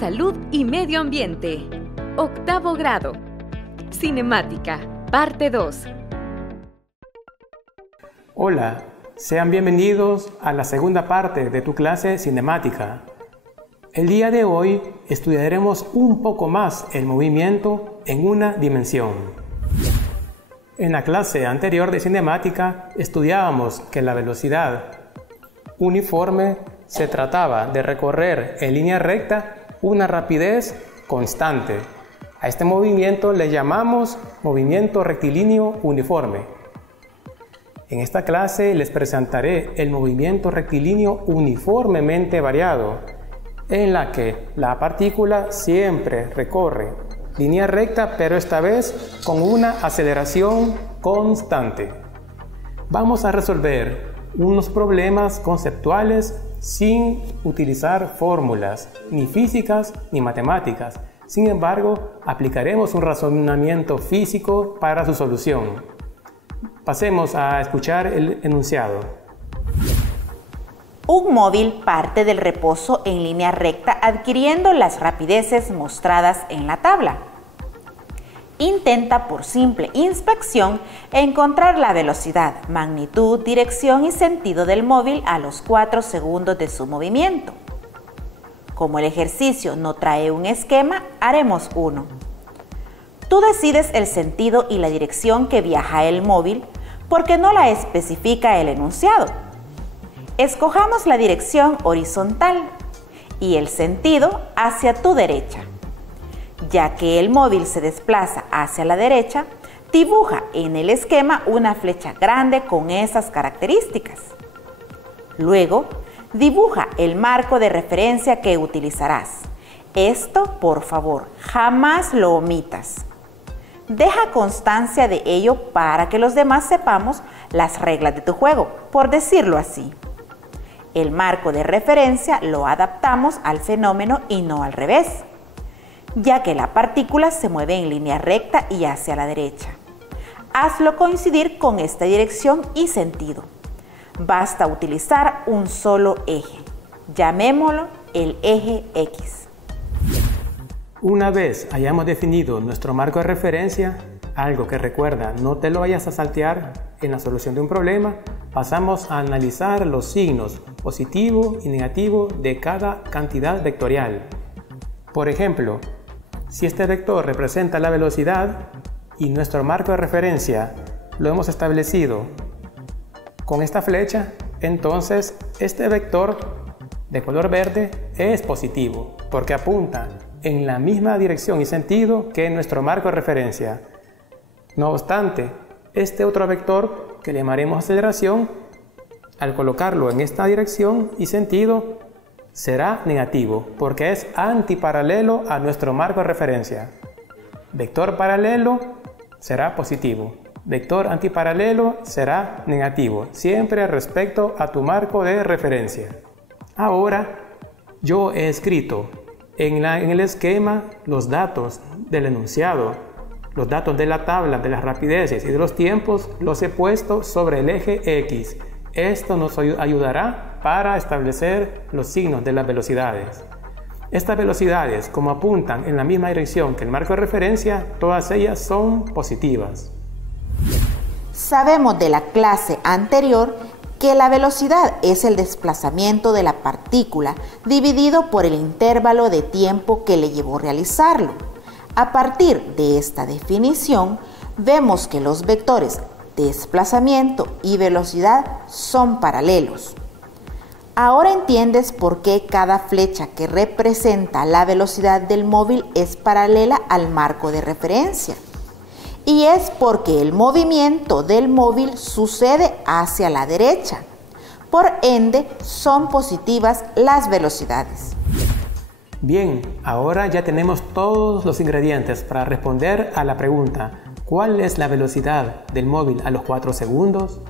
salud y medio ambiente. Octavo grado. Cinemática, parte 2. Hola, sean bienvenidos a la segunda parte de tu clase cinemática. El día de hoy estudiaremos un poco más el movimiento en una dimensión. En la clase anterior de cinemática estudiábamos que la velocidad uniforme se trataba de recorrer en línea recta una rapidez constante. A este movimiento le llamamos movimiento rectilíneo uniforme. En esta clase les presentaré el movimiento rectilíneo uniformemente variado, en la que la partícula siempre recorre línea recta, pero esta vez con una aceleración constante. Vamos a resolver unos problemas conceptuales sin utilizar fórmulas, ni físicas ni matemáticas. Sin embargo, aplicaremos un razonamiento físico para su solución. Pasemos a escuchar el enunciado. Un móvil parte del reposo en línea recta adquiriendo las rapideces mostradas en la tabla. Intenta por simple inspección encontrar la velocidad, magnitud, dirección y sentido del móvil a los 4 segundos de su movimiento. Como el ejercicio no trae un esquema, haremos uno. Tú decides el sentido y la dirección que viaja el móvil porque no la especifica el enunciado. Escojamos la dirección horizontal y el sentido hacia tu derecha. Ya que el móvil se desplaza hacia la derecha, dibuja en el esquema una flecha grande con esas características. Luego, dibuja el marco de referencia que utilizarás. Esto, por favor, jamás lo omitas. Deja constancia de ello para que los demás sepamos las reglas de tu juego, por decirlo así. El marco de referencia lo adaptamos al fenómeno y no al revés, ya que la partícula se mueve en línea recta y hacia la derecha. Hazlo coincidir con esta dirección y sentido. Basta utilizar un solo eje. Llamémoslo el eje X. Una vez hayamos definido nuestro marco de referencia, algo que recuerda, no te lo vayas a saltear en la solución de un problema, pasamos a analizar los signos positivo y negativo de cada cantidad vectorial. Por ejemplo, si este vector representa la velocidad y nuestro marco de referencia lo hemos establecido con esta flecha, entonces este vector de color verde es positivo porque apunta en la misma dirección y sentido que nuestro marco de referencia. No obstante, este otro vector que le llamaremos aceleración, al colocarlo en esta dirección y sentido, será negativo porque es antiparalelo a nuestro marco de referencia. Vector paralelo será positivo. Vector antiparalelo será negativo, siempre respecto a tu marco de referencia. Ahora, yo he escrito en el esquema los datos del enunciado, los datos de la tabla de las rapideces y de los tiempos los he puesto sobre el eje X. Esto nos ayudará para establecer los signos de las velocidades. Estas velocidades, como apuntan en la misma dirección que el marco de referencia, todas ellas son positivas. Sabemos de la clase anterior que la velocidad es el desplazamiento de la partícula dividido por el intervalo de tiempo que le llevó realizarlo. A partir de esta definición, vemos que los vectores desplazamiento y velocidad son paralelos. Ahora entiendes por qué cada flecha que representa la velocidad del móvil es paralela al marco de referencia. Y es porque el movimiento del móvil sucede hacia la derecha. Por ende, son positivas las velocidades. Bien, ahora ya tenemos todos los ingredientes para responder a la pregunta: ¿cuál es la velocidad del móvil a los 4 segundos?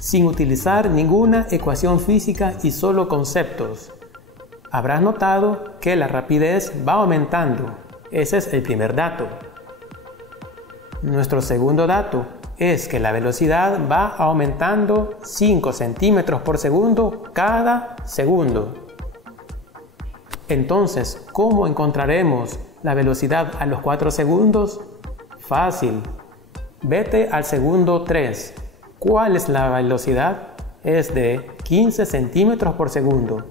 Sin utilizar ninguna ecuación física y solo conceptos, habrás notado que la rapidez va aumentando. Ese es el primer dato. Nuestro segundo dato es que la velocidad va aumentando 5 centímetros por segundo cada segundo. Entonces, ¿cómo encontraremos la velocidad a los 4 segundos? Fácil. Vete al segundo 3. ¿Cuál es la velocidad? Es de 15 centímetros por segundo.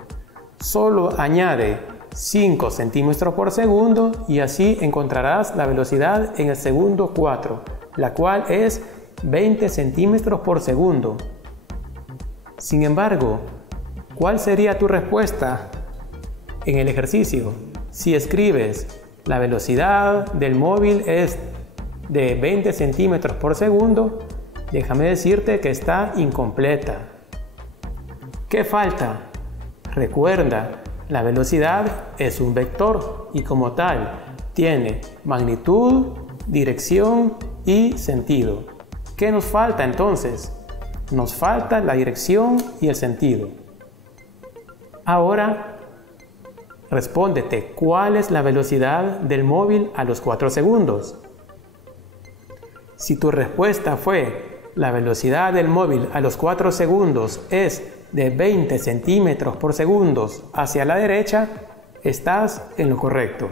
Solo añade 5 centímetros por segundo y así encontrarás la velocidad en el segundo 4, la cual es 20 centímetros por segundo. Sin embargo, ¿cuál sería tu respuesta en el ejercicio? Si escribes la velocidad del móvil es de 20 centímetros por segundo, déjame decirte que está incompleta. ¿Qué falta? Recuerda, la velocidad es un vector y como tal tiene magnitud, dirección y sentido. ¿Qué nos falta entonces? Nos falta la dirección y el sentido. Ahora, respóndete, ¿cuál es la velocidad del móvil a los 4 segundos? Si tu respuesta fue, la velocidad del móvil a los 4 segundos es de 20 centímetros por segundo hacia la derecha, estás en lo correcto.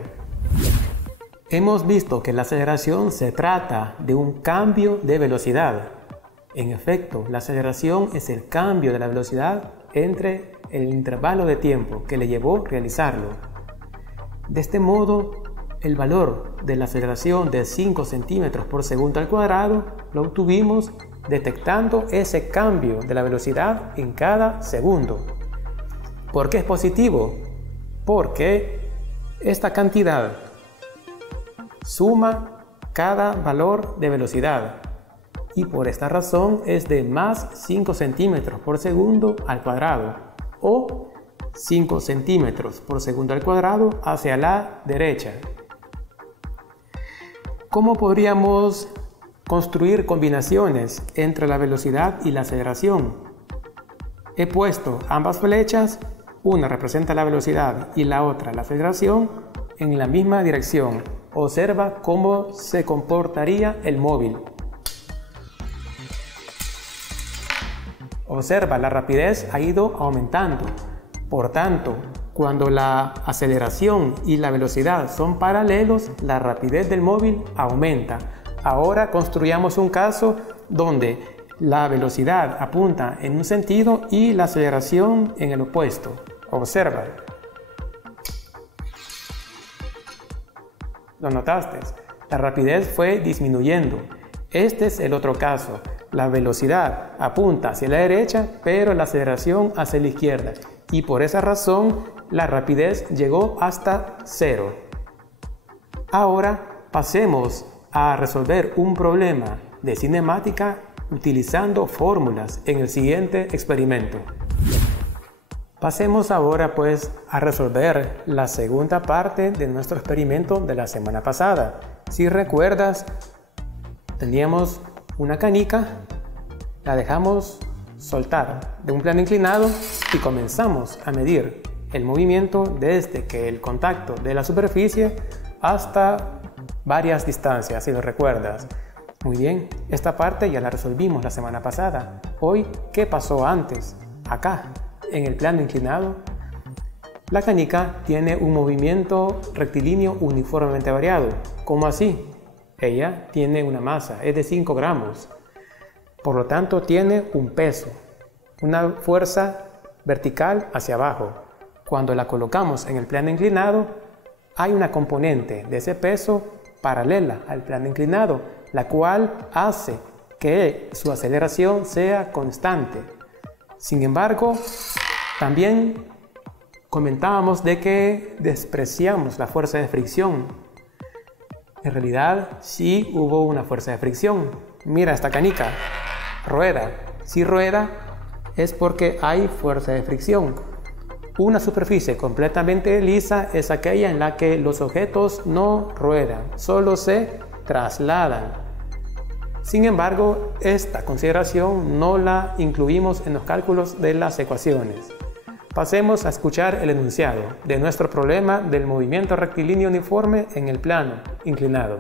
Hemos visto que la aceleración se trata de un cambio de velocidad. En efecto, la aceleración es el cambio de la velocidad entre el intervalo de tiempo que le llevó realizarlo. De este modo, el valor de la aceleración de 5 centímetros por segundo al cuadrado lo obtuvimos detectando ese cambio de la velocidad en cada segundo. ¿Por qué es positivo? Porque esta cantidad suma cada valor de velocidad y por esta razón es de más 5 centímetros por segundo al cuadrado o 5 centímetros por segundo al cuadrado hacia la derecha. ¿Cómo podríamos construir combinaciones entre la velocidad y la aceleración? He puesto ambas flechas, una representa la velocidad y la otra la aceleración, en la misma dirección. Observa cómo se comportaría el móvil. Observa, la rapidez ha ido aumentando. Por tanto, cuando la aceleración y la velocidad son paralelos, la rapidez del móvil aumenta. Ahora construyamos un caso donde la velocidad apunta en un sentido y la aceleración en el opuesto. Observa. ¿Lo notaste? La rapidez fue disminuyendo. Este es el otro caso. La velocidad apunta hacia la derecha, pero la aceleración hacia la izquierda. Y por esa razón, la rapidez llegó hasta 0. Ahora pasemos a resolver un problema de cinemática utilizando fórmulas en el siguiente experimento. Pasemos ahora pues a resolver la segunda parte de nuestro experimento de la semana pasada. Si recuerdas, teníamos una canica, la dejamos soltar de un plano inclinado y comenzamos a medir el movimiento desde que el contacto de la superficie hasta varias distancias, si lo recuerdas. Muy bien, esta parte ya la resolvimos la semana pasada. Hoy, ¿qué pasó antes? Acá, en el plano inclinado, la canica tiene un movimiento rectilíneo uniformemente variado. ¿Cómo así? Ella tiene una masa, es de 5 gramos. Por lo tanto, tiene un peso, una fuerza vertical hacia abajo. Cuando la colocamos en el plano inclinado, hay una componente de ese peso paralela al plano inclinado, la cual hace que su aceleración sea constante. Sin embargo, también comentábamos de que despreciamos la fuerza de fricción. En realidad, sí hubo una fuerza de fricción. Mira esta canica, rueda. Si rueda es porque hay fuerza de fricción. Una superficie completamente lisa es aquella en la que los objetos no ruedan, solo se trasladan. Sin embargo, esta consideración no la incluimos en los cálculos de las ecuaciones. Pasemos a escuchar el enunciado de nuestro problema del movimiento rectilíneo uniforme en el plano inclinado.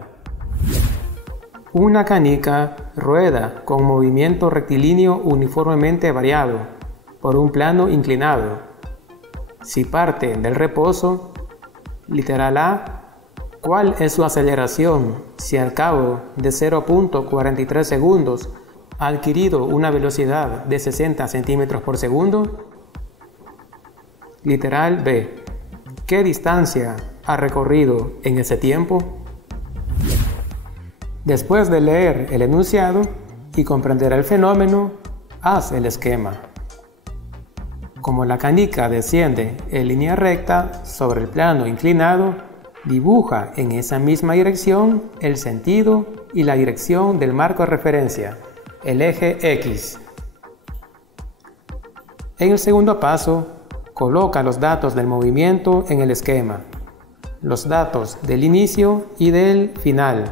Una canica rueda con movimiento rectilíneo uniformemente variado por un plano inclinado. Si parte del reposo, Literal A. ¿Cuál es su aceleración si al cabo de 0.43 segundos ha adquirido una velocidad de 60 centímetros por segundo? Literal B. ¿Qué distancia ha recorrido en ese tiempo? Después de leer el enunciado y comprender el fenómeno, haz el esquema. Como la canica desciende en línea recta sobre el plano inclinado, dibuja en esa misma dirección el sentido y la dirección del marco de referencia, el eje X. En el segundo paso, coloca los datos del movimiento en el esquema, los datos del inicio y del final.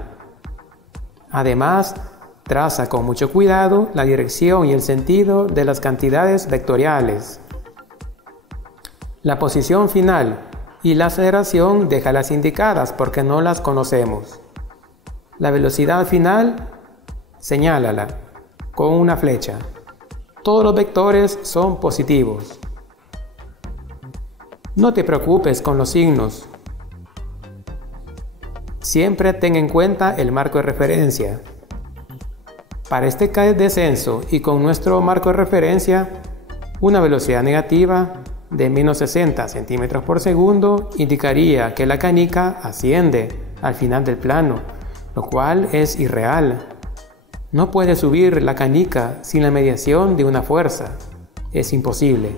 Además, traza con mucho cuidado la dirección y el sentido de las cantidades vectoriales. La posición final y la aceleración déjalas indicadas porque no las conocemos. La velocidad final, señálala con una flecha. Todos los vectores son positivos. No te preocupes con los signos. Siempre ten en cuenta el marco de referencia. Para este descenso y con nuestro marco de referencia, una velocidad negativa de menos 60 centímetros por segundo indicaría que la canica asciende al final del plano, lo cual es irreal. No puede subir la canica sin la mediación de una fuerza. Es imposible.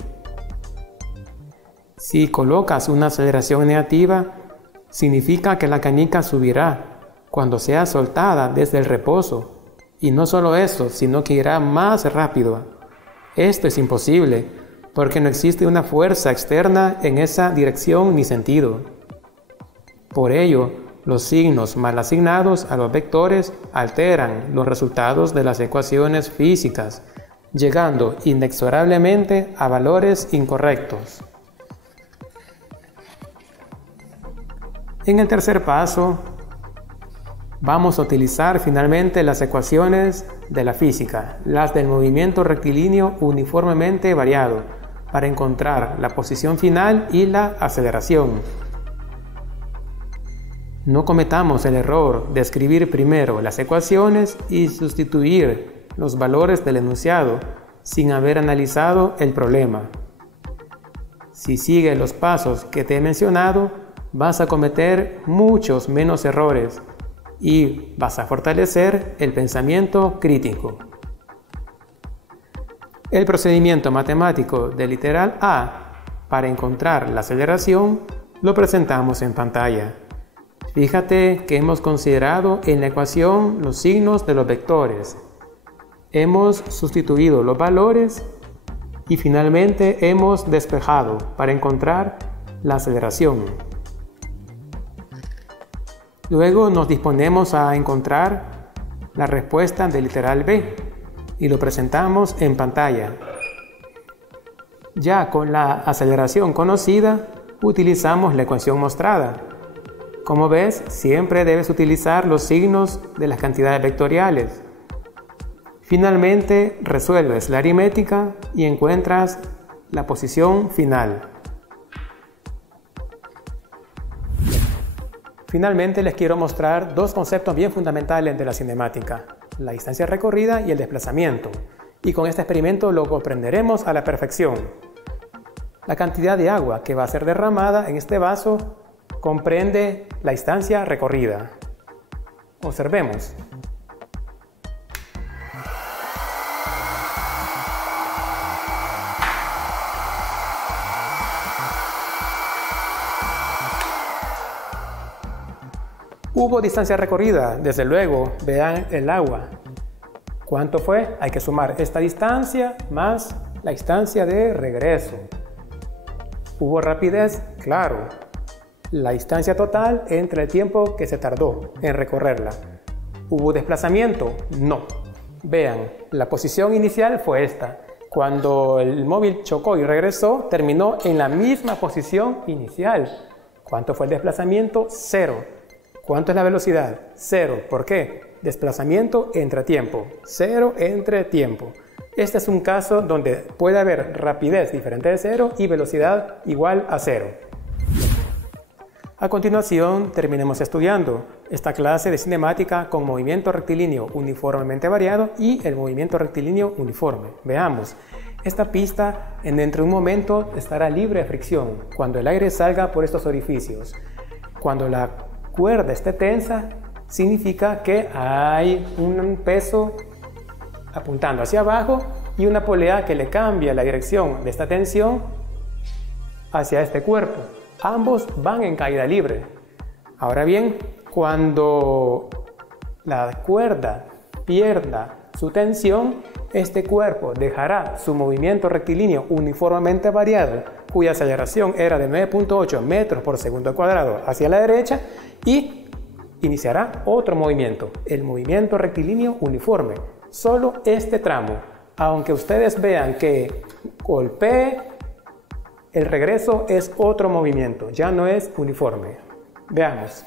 Si colocas una aceleración negativa, significa que la canica subirá cuando sea soltada desde el reposo. Y no solo eso, sino que irá más rápido. Esto es imposible, porque no existe una fuerza externa en esa dirección ni sentido. Por ello, los signos mal asignados a los vectores alteran los resultados de las ecuaciones físicas, llegando inexorablemente a valores incorrectos. En el tercer paso, vamos a utilizar finalmente las ecuaciones de la física, las del movimiento rectilíneo uniformemente variado, para encontrar la posición final y la aceleración. No cometamos el error de escribir primero las ecuaciones y sustituir los valores del enunciado sin haber analizado el problema. Si sigues los pasos que te he mencionado, vas a cometer muchos menos errores y vas a fortalecer el pensamiento crítico. El procedimiento matemático del literal A para encontrar la aceleración lo presentamos en pantalla. Fíjate que hemos considerado en la ecuación los signos de los vectores. Hemos sustituido los valores y finalmente hemos despejado para encontrar la aceleración. Luego nos disponemos a encontrar la respuesta del literal B y lo presentamos en pantalla. Ya con la aceleración conocida, utilizamos la ecuación mostrada. Como ves, siempre debes utilizar los signos de las cantidades vectoriales. Finalmente, resuelves la aritmética y encuentras la posición final. Finalmente les quiero mostrar dos conceptos bien fundamentales de la cinemática, la distancia recorrida y el desplazamiento, y con este experimento lo comprenderemos a la perfección. La cantidad de agua que va a ser derramada en este vaso comprende la distancia recorrida. Observemos. Hubo distancia recorrida, desde luego, vean el agua. ¿Cuánto fue? Hay que sumar esta distancia más la distancia de regreso. ¿Hubo rapidez? Claro. La distancia total entre el tiempo que se tardó en recorrerla. ¿Hubo desplazamiento? No. Vean, la posición inicial fue esta. Cuando el móvil chocó y regresó, terminó en la misma posición inicial. ¿Cuánto fue el desplazamiento? 0. ¿Cuánto es la velocidad? 0. ¿Por qué? Desplazamiento entre tiempo. 0 entre tiempo. Este es un caso donde puede haber rapidez diferente de 0 y velocidad igual a 0. A continuación, terminemos estudiando esta clase de cinemática con movimiento rectilíneo uniformemente variado y el movimiento rectilíneo uniforme. Veamos. Esta pista dentro de un momento estará libre de fricción cuando el aire salga por estos orificios. Cuando la cuerda esté tensa, significa que hay un peso apuntando hacia abajo y una polea que le cambia la dirección de esta tensión hacia este cuerpo. Ambos van en caída libre. Ahora bien, cuando la cuerda pierda su tensión, este cuerpo dejará su movimiento rectilíneo uniformemente variado, cuya aceleración era de 9.8 metros por segundo cuadrado hacia la derecha, y iniciará otro movimiento, el movimiento rectilíneo uniforme. Solo este tramo, aunque ustedes vean que golpee, el regreso es otro movimiento, ya no es uniforme. Veamos.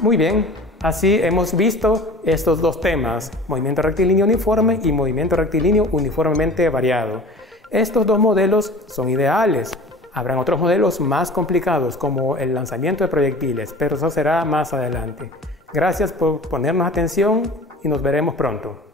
Muy bien, así hemos visto estos dos temas, movimiento rectilíneo uniforme y movimiento rectilíneo uniformemente variado. Estos dos modelos son ideales. Habrán otros modelos más complicados como el lanzamiento de proyectiles, pero eso será más adelante. Gracias por ponernos atención y nos veremos pronto.